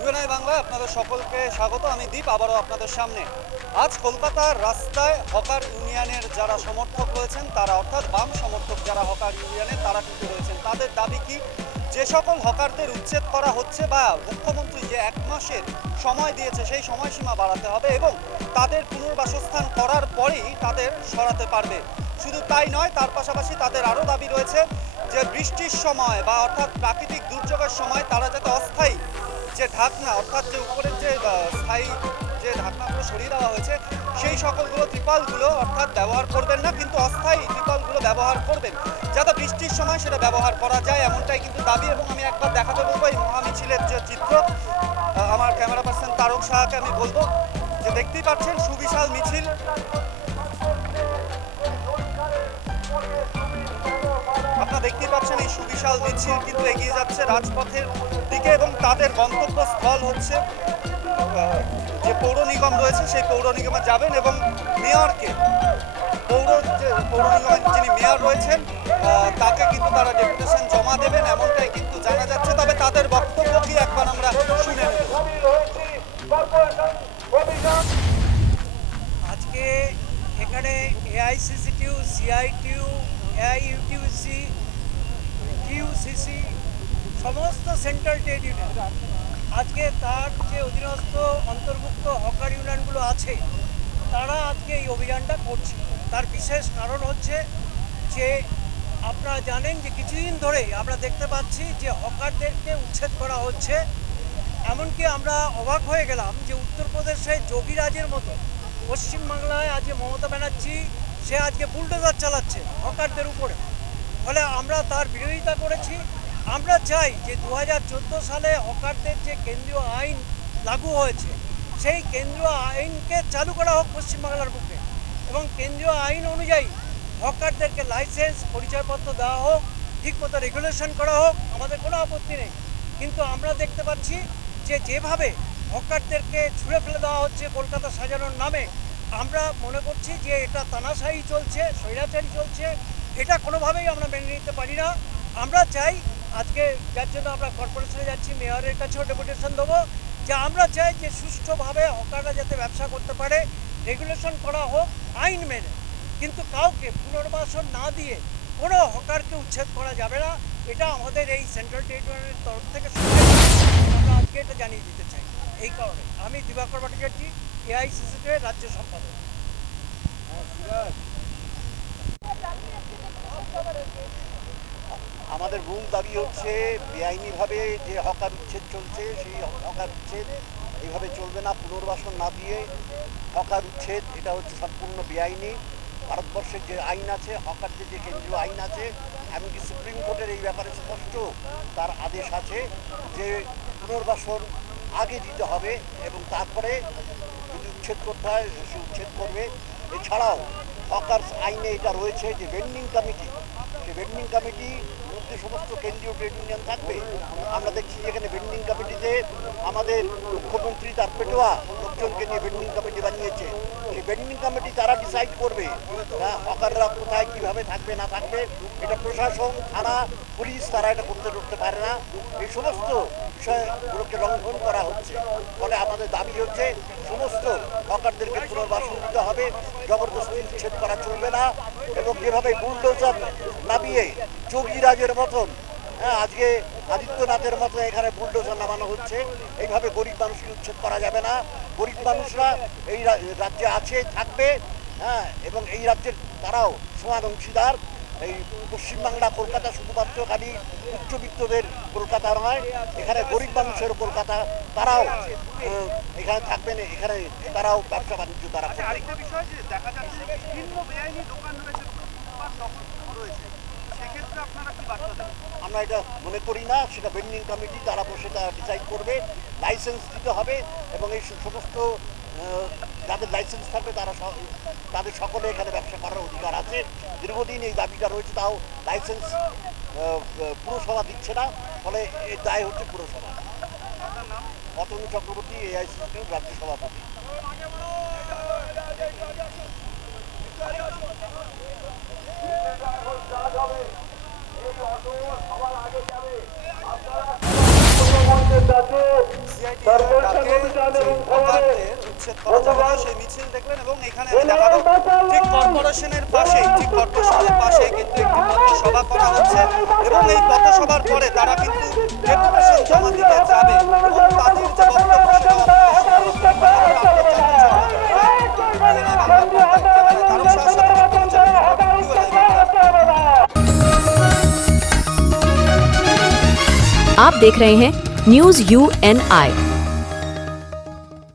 UNI বাংলায় আপনাদের সকলকে স্বাগত, আমি দীপ, আবারও আপনাদের সামনে। আজ কলকাতার রাস্তায় হকার ইউনিয়নের যারা সমর্থক রয়েছেন, তারা অর্থাৎ বাম সমর্থক যারা হকার ইউনিয়নের তারা কিন্তু রয়েছেন। তাদের দাবি কি? যে সকল হকারদের উচ্ছেদ করা হচ্ছে বা মুখ্যমন্ত্রী যে এক মাসের সময় দিয়েছে, সেই সময়সীমা বাড়াতে হবে এবং তাদের পুনর্বাসস্থান করার পরেই তাদের সরাতে পারবে। শুধু তাই নয়, তার পাশাপাশি তাদের আরও দাবি রয়েছে যে বৃষ্টির সময় বা অর্থাৎ প্রাকৃতিক দুর্যোগের সময় তারা যাতে অস্থায়ী যে ঢাকনা, অর্থাৎ যে উপরের যে স্থায়ী যে ঢাকনাগুলো সরিয়ে দেওয়া হয়েছে, সেই সকলগুলো ত্রিপালগুলো অর্থাৎ ব্যবহার করবেন না, কিন্তু অস্থায়ী ত্রিপালগুলো ব্যবহার করবেন। যাতে বৃষ্টির সময় সেটা ব্যবহার করা যায়, এমনটাই কিন্তু দাবি, এবং আমি একবার দেখাতে বলব এই মহামিছিলের যে চিত্র। আমার ক্যামেরা পার্সন তারক শাহকে আমি বলব যে দেখতেই পাচ্ছেন, সুবিশাল মিছিল। মিছিল কিন্তু এগিয়ে যাচ্ছে রাজপথের দিকে এবং তাদের গন্তব্যস্থল হচ্ছে যে পৌর নিগম রয়েছে, সেই পৌর নিগমে যাবেন এবং মেয়রকে, পৌর পৌর নিগমের যিনি মেয়র রয়েছেন তাকে কিন্তু তারা ডেপুটেশন জমা দেবেন, এমনটাই কিন্তু জানা যাচ্ছে, তবে তাদের বক্তব্য কি একবার আমরা শুনে আজকে এখানে এআইসিসিটিউ সিআইটিউ এআইইউটিউসি টিউসিসি সমস্ত সেন্ট্রাল ট্রেড ইউনিয়ন আজকে তার যে অধীনস্থ অন্তর্ভুক্ত হকার ইউনিয়নগুলো আছে, তারা আজকে এই অভিযানটা করছে। তার বিশেষ কারণ হচ্ছে যে আপনারা জানেন যে কিছুদিন ধরেই আমরা দেখতে পাচ্ছি যে হকারদেরকে উচ্ছেদ করা হচ্ছে। এমনকি আমরা অবাক হয়ে গেলাম যে উত্তরপ্রদেশে যোগীরাজের মতো পশ্চিমবাংলায় আজকে মমতা ব্যানার্জি, সে আজকে বুলডোজার চালাচ্ছে হকারদের উপরে। ফলে আমরা তার বিরোধিতা করেছি। আমরা চাই যে দু হাজার চোদ্দ সালে হকারদের যে কেন্দ্রীয় আইন লাগু হয়েছে, সেই কেন্দ্রীয় আইনকে চালু করা হোক পশ্চিমবাংলার বুকে এবং কেন্দ্রীয় আইন অনুযায়ী হকারদেরকে লাইসেন্স, পরিচয়পত্র দেওয়া হোক ঠিকমতো রেগুলেশন করা হোক, আমাদের কোনো আপত্তি নেই। কিন্তু আমরা দেখতে পাচ্ছি যে যেভাবে হকারদেরকে ছুঁড়ে ফেলে দেওয়া হচ্ছে কলকাতা সাজানোর নামে, আমরা মনে করছি যে এটা তানাশাহি চলছে, স্বৈরাচারী চলছে এটা কোনোভাবেই আমরা মেনে নিতে পারি না। আমরা চাই আজকে যার জন্য আমরা কর্পোরেশনে যাচ্ছি মেয়রের কাছেও ডেপুটেশন দেবো। যে আমরা চাই যে সুষ্ঠুভাবে হকাররা যাতে ব্যবসা করতে পারে রেগুলেশন করা হোক, আইন মেনে। কিন্তু কাউকে পুনর্বাসন না দিয়ে কোনো হকারকে উচ্ছেদ করা যাবে না। এটা আমাদের এই সেন্ট্রাল টেরিটরিয়ালের তরফ থেকে আমরা আজকে এটা জানিয়ে দিতে চাই। এই কারণে আমি দিবাকর ভট্টাচার্য এআইসিসিতে রাজ্য সম্পাদক। আমাদের মূল দাবি হচ্ছে বেআইনিভাবে যে হকার উচ্ছেদ চলছে, সেই হকার উচ্ছেদ এইভাবে চলবে না, পুনর্বাসন না দিয়ে হকার উচ্ছেদ, এটা হচ্ছে সম্পূর্ণ বেআইনি। ভারতবর্ষের যে আইন আছে, হকারদের যে কেন্দ্রীয় আইন আছে, এমনকি সুপ্রিম কোর্টের এই ব্যাপারে স্পষ্ট তার আদেশ আছে যে পুনর্বাসন আগে দিতে হবে এবং তারপরে যদি উচ্ছেদ করতে হয়, সে উচ্ছেদ করবে। এছাড়াও হকার্স আইনে এটা রয়েছে যে ভেন্ডিং কমিটি সেই ভেন্ডিং কমিটি মধ্যে সমস্ত কেন্দ্রীয় ট্রেড ইউনিয়ন থাকবে। আমরা দেখছি এখানে ভেন্ডিং কমিটিতে আমাদের মুখ্যমন্ত্রী তার পেটোয়া লোকজনকে নিয়ে ভেন্ডিং কমিটি বানিয়েছে। সেই ভেন্ডিং কমিটি তারা ডিসাইড করবে হকাররা কোথায় কীভাবে থাকবে, না থাকবে। এটা প্রশাসন, থানা, পুলিশ তারা এটা করতে করতে পারে না। এই সমস্ত বিষয়গুলোকে লঙ্ঘন করা হচ্ছে। ফলে আমাদের দাবি হচ্ছে সমস্ত হকারদেরকে পুনর্বাসন দিতে হবে জবরদস্তি উচ্ছেদ করা চলবে না এবং যেভাবে বুলডোজার নামিয়ে যোগীরাজের মতন হ্যাঁ আজকে আদিত্যনাথের মতো এখানে বুলডোজার নামানো হচ্ছে, এইভাবে গরিব মানুষকে উচ্ছেদ করা যাবে না। গরিব মানুষরা এই রাজ্যে আছে, থাকবে হ্যাঁ এবং এই রাজ্যের তারাও সমান অংশীদার। এই পশ্চিমবাংলা কলকাতা শুধুমাত্র খালি উচ্চবিত্তদের কলকাতা নয়, এখানে গরিব মানুষের কলকাতা তারাও এখানে থাকবেন, এখানে তারাও ব্যবসা বাণিজ্য তারা আমরা এটা মনে করি না সেটা বেন্ডিং কমিটি তারা বসে তা ডিসাইড করবে লাইসেন্স দিতে হবে এবং এই সমস্ত যাদের লাইসেন্স থাকবে তারা তাদের সকলে এখানে ব্যবসা করার অধিকার আছে। দীর্ঘদিন এই দাবিটা রয়েছে তাও লাইসেন্স পুরসভা দিচ্ছে না ফলে এর দায় হচ্ছে পুরসভা। অতনু চক্রবর্তী এআইসিসি রাজ্য সভাপতি সিআইটির ডাকে যে হকারদের উচ্ছেদ করা যাবে না সেই মিছিল দেখলেন এবং এখানে আমি দেখাবো ঠিক কর্পোরেশনের পাশেই ঠিক কর্পোরেশনের পাশেই কিন্তু একটি পথসভা করা হচ্ছে এবং এই পথসভার পরে তারা কিন্তু ডেপুটেশন জমা দিতে যাবে এবং তাদের যে বক্তব্য সেটাও আপনাদের শোনাবো। আপনারা জানতে চান যে, UNI বাংলা পর্দায় ক্যামেরায় তারক শাহর সাথে বিপ্লব চ্যানেল UNI বাংলা। आप देख रहे हैं न्यूज यू एन आई